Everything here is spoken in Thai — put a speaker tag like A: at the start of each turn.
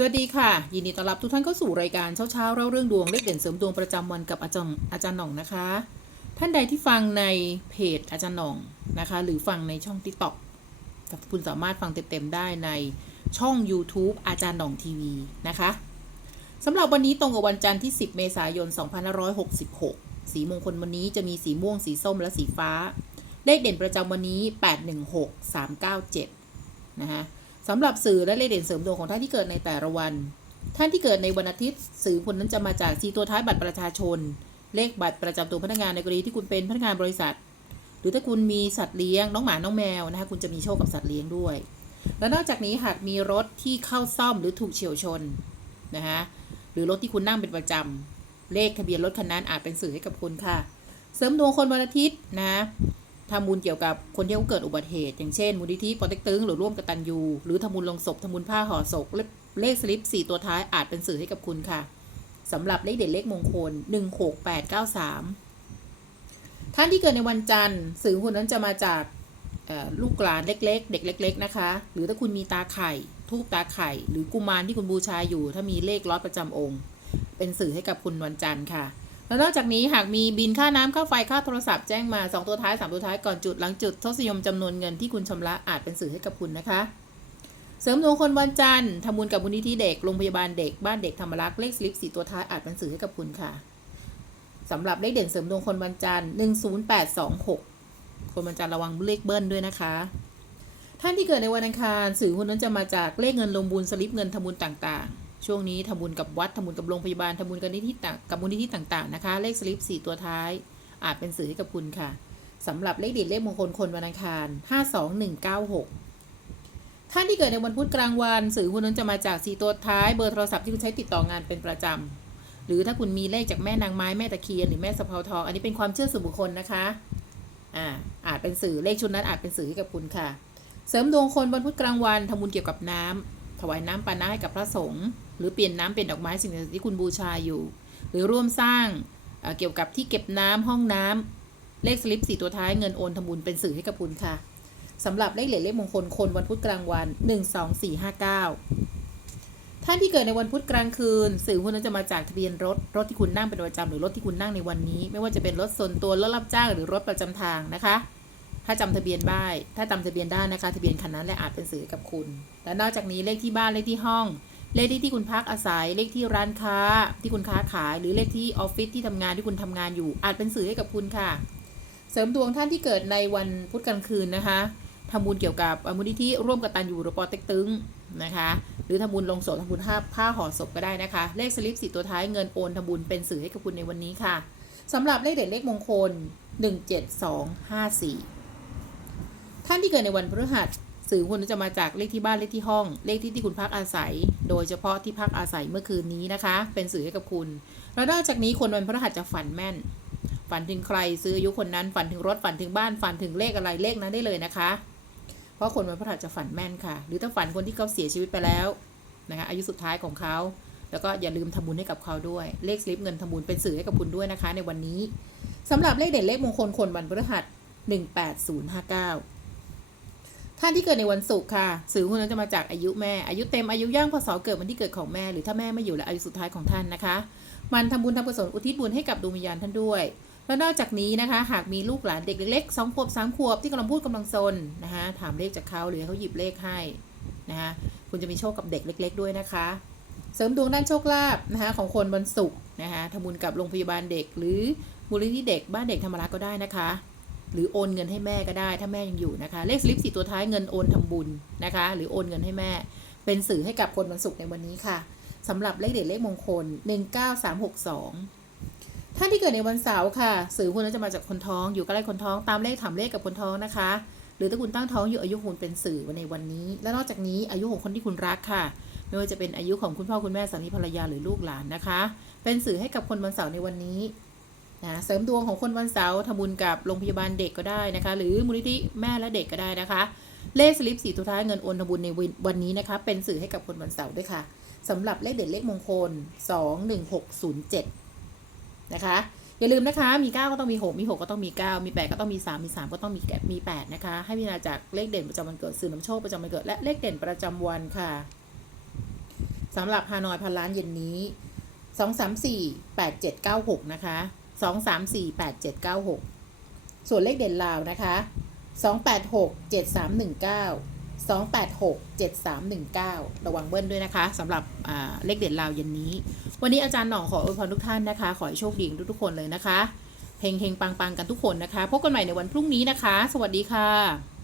A: สวัสดีค่ะ ยินดีต้อนรับทุกท่านเข้าสู่รายการเช้าๆเล่าเรื่องดวงเลขเด่นเสริมดวงประจำวันกับอาจารย์อาจารย์หน่องนะคะ ท่านใดที่ฟังในเพจอาจารย์หน่องนะคะ หรือฟังในช่อง TikTok คุณสามารถฟังเต็มๆได้ในช่อง YouTube อาจารย์หน่องทีวีนะคะสำหรับวันนี้ตรงกับวันจันทร์ที่ 10 เมษายน 2566 สีมงคลวันนี้จะมีสีม่วงสีส้มและสีฟ้าเลขเด่นประจำวันนี้ 816 397 นะคะ สำหรับสื่อและเลขเด่นเสริมดวงของท่านที่เกิดในแต่ละวัน ท่านที่เกิดในวันอาทิตย์ สื่อคุณนั้นจะมาจากสีตัวท้ายบัตรประชาชน เลขบัตรประจำตัวพนักงานในกรณีที่คุณเป็นพนักงานบริษัท หรือถ้าคุณมีสัตว์เลี้ยงน้องหมาน้องแมวนะคะคุณจะมีโชคกับสัตว์เลี้ยงด้วย และนอกจากนี้หากมีรถที่เข้าซ่อมหรือถูกเฉียวชนนะคะหรือรถที่คุณนั่งเป็นประจำเลขทะเบียนรถคันนั้นอาจเป็นสื่อให้กับคุณค่ะ เสริมดวงคนวันอาทิตย์นะ ทำบุญเกี่ยวกับคนที่เขาเกิดอุบัติเหตุ อย่างเช่นมูลนิธิปอเต็กตึงหรือร่วมกตันยูหรือทำบุญลงศพทำบุญผ้าห่อศพเลขสลิปสี่ตัวท้ายอาจเป็นสื่อให้กับคุณค่ะสำหรับเลขเด่นเลขมงคลหนึ่งหกแปดเก้าสามท่านที่เกิดในวันจันทร์สื่อคุณนั้นจะมาจากลูกหลานเล็ก ๆ เด็กเล็ก ๆ นะคะ หรือถ้าคุณมีตาไข่ ทูบตาไข่ หรือกุมารที่คุณบูชาอยู่ ถ้ามีเลขร้อยประจำองค์ เป็นสื่อให้กับคุณวันจันทร์ค่ะ แล้วนอกจากนี้หากมีบินค่าน้ำค่าไฟค่าโทรศัพท์แจ้งมา 2 ตัวท้าย 3 ตัวท้ายก่อนจุดหลังจุดทศนิยมจำนวนเงินที่คุณชำระอาจเป็นสื่อให้กับคุณนะคะ เสริมดวงคนวันจันทร์ทำบุญกับมูลนิธิเด็กโรงพยาบาลเด็กบ้านเด็กธรรมรักษ์เลขสลิปสี่ตัวท้ายอาจเป็นสื่อให้กับคุณค่ะสำหรับเลขเด่นเสริมดวงคนวันจันทร์10826 คนวันจันทร์ระวังเลขเบิ้ลด้วยนะคะ ท่านที่เกิดในวันอังคารสื่อคุณนั้นจะมาจากเลขเงินลงบุญสลิปเงินทำบุญต่างๆ ช่วงนี้ทำบุญกับวัดทำบุญกับโรงพยาบาลทำบุญกับนิธิต่างกับมูลนิธิต่างๆนะคะ เลขสลิป4ตัวท้าย อาจเป็นสื่อให้กับคุณค่ะสำหรับเลขเด่นเลขมงคลคนวันอังคาร 52196 ท่านที่เกิดในวันพุธกลางวัน สื่อคุณนั้นจะมาจาก 4 ตัวท้ายเบอร์โทรศัพท์ที่คุณใช้ติดต่องานเป็นประจำหรือถ้าคุณมีเลขจากแม่นางไม้แม่ตะเคียนหรือแม่สะเพาทองอันนี้เป็นความเชื่อส่วนบุคคลนะคะอ่าอาจเป็นสื่อเลขชุดนั้นอาจเป็นสื่อให้กับคุณค่ะ เสริมดวงคนวันพุธกลางวันทำบุญเกี่ยวกับน้ำ ถวายน้ำปานะให้กับพระสงฆ์หรือเปลี่ยนน้ำเป็นดอกไม้สิ่งศักดิ์สิทธิ์ที่คุณบูชาอยู่ หรือร่วมสร้างเอ่อเกี่ยวกับที่เก็บน้ำห้องน้ำเลขสลิปสี่ตัวท้ายเงินโอนทำบุญเป็นสื่อให้กับคุณค่ะสำหรับเลขเหรียญเลขมงคลคนวันพุธกลางวัน 1 2 4 5 9 ท่านที่เกิดในวันพุธกลางคืน สื่อคุณนั้นจะมาจากทะเบียนรถ รถที่คุณนั่งเป็นประจำหรือรถที่คุณนั่งในวันนี้ ไม่ว่าจะเป็นรถส่วนตัวรถรับจ้างหรือรถประจำทางนะคะ ถ้าจำทะเบียนได้ถ้าจำทะเบียนได้นะคะ ทะเบียนคันนั้นแหละอาจเป็นสื่อกับคุณ และนอกจากนี้เลขที่บ้านเลขที่ห้อง เลขที่ที่คุณพักอาศัย เลขที่ร้านค้า ที่คุณค้าขาย หรือเลขที่ออฟฟิศที่ทำงานที่คุณทำงานอยู่ อาจเป็นสื่อให้กับคุณค่ะ เสริมดวงท่านที่เกิดในวันพุธกลางคืนนะคะทำบุญเกี่ยวกับมูลนิธิร่วมกับตันอยู่หรือปอเต็กตึงนะคะ หรือทำบุญลงศพทำบุญผ้าผ้าห่อศพก็ได้นะคะ เลขสลิปสี่ตัวท้ายเงินโอนทำบุญเป็นสื่อให้กับคุณในวันนี้ค่ะสำหรับเลขเด็ดเลขมงคล 17254 ท่านที่เกิดในวันพฤหัสสื่อคุณจะมาจากเลขที่บ้านเลขที่ห้อง เลขที่ที่คุณพักอาศัย โดยเฉพาะที่พักอาศัยเมื่อคืนนี้นะคะ เป็นสื่อให้กับคุณ แล้วนอกจากนี้คนวันพฤหัสจะฝันแม่น ฝันถึงใครซื้ออายุคนนั้น ฝันถึงรถฝันถึงบ้านฝันถึงเลขอะไรเลขนั้นได้เลยนะคะ เพราะคนวันพฤหัสจะฝันแม่นค่ะ หรือถ้าฝันคนที่เขาเสียชีวิตไปแล้วนะคะอายุสุดท้ายของเขาแล้วก็อย่าลืมทำบุญให้กับเขาด้วย เลขสลิปเงินทำบุญเป็นสื่อให้กับคุณด้วยนะคะ ในวันนี้สำหรับเลขเด่นเลขมงคลคนวันพฤหัส 18059 ท่านที่เกิดในวันศุกร์ค่ะสื่อคุณนั้นจะมาจากอายุแม่ อายุเต็มอายุย่างพศเกิดวันที่เกิดของแม่ หรือถ้าแม่ไม่อยู่และอายุสุดท้ายของท่านนะคะ มันทำบุญทำกุศลอุทิศบุญให้กับดวงวิญญาณท่านด้วย แล้วนอกจากนี้นะคะ หากมีลูกหลานเด็กเล็กๆสองขวบสามขวบที่กำลังพูดกำลังซนนะคะถามเลขจากเขาหรือเขาหยิบเลขให้นะคะคุณจะมีโชคกับเด็กเล็ก ๆ ด้วยนะคะ เสริมดวงด้านโชคลาภนะคะของคนวันศุกร์นะคะทำบุญกับโรงพยาบาลเด็ก หรือมูลนิธิเด็กบ้านเด็กธรรมรักษ์ก็ได้นะคะ หรือโอนเงินให้แม่ก็ได้ ถ้าแม่ยังอยู่นะคะ เลขสลิปสี่ตัวท้ายเงินโอนทำบุญนะคะ หรือโอนเงินให้แม่ เป็นสื่อให้กับคนวันศุกร์ในวันนี้ค่ะสำหรับเลขเด็ดเลขมงคล 19362 ท่านที่เกิดในวันเสาร์ค่ะ สื่อคุณนั้นจะมาจากคนท้อง อยู่ใกล้คนท้อง ตามเลขถามเลขกับคนท้องนะคะ หรือถ้าคุณตั้งท้องอยู่อายุคุณเป็นสื่อในวันนี้ และนอกจากนี้อายุของคนที่คุณรักค่ะไม่ว่าจะเป็นอายุของคุณพ่อคุณแม่สามีภรรยาหรือลูกหลานนะคะ เป็นสื่อให้กับคนวันเสาร์ในวันนี้ นะเสริมดวงของคนวันเสาร์ทำบุญกับโรงพยาบาลเด็กก็ได้นะคะ หรือมูลนิธิแม่และเด็กก็ได้นะคะ เลขสลิปสีตัวท้ายเงินโอนทำบุญในวันนี้นะคะ เป็นสื่อให้กับคนวันเสาร์ด้วยค่ะสำหรับเลขเด็ดเลขมงคล 21607 นะคะอย่าลืมนะคะ มี 9 ก็ต้องมี 6 มี 6 ก็ต้องมี 9 มี 8 ก็ต้องมี 3 มี 3 ก็ต้องมีแกมี 8 นะคะ ให้พิจารณาจากเลขเด่นประจำวันเกิดสื่อนำโชคประจำวันเกิด และเลขเด่นประจำวันค่ะสำหรับฮานอยพันล้านเย็นนี้สองสามสี่แปดเจ็ดเก้าหกนะคะ สองสามสี่แปดเจ็ดเก้าหกส่วนเลขเด่นลาวนะคะสองแปดหกเจ็ดสามหนึ่งเก้าสองแปดหกเจ็ดสามหนึ่งเก้าระวังเบิ้ลด้วยนะคะสำหรับเลขเด่นลาวเย็นนี้ วันนี้อาจารย์หน่องขออวยพรทุกท่านนะคะ ขอให้โชคดีทุกๆคนเลยนะคะเฮงเฮงปังปังกันทุกคนนะคะ พบกันใหม่ในวันพรุ่งนี้นะคะ สวัสดีค่ะ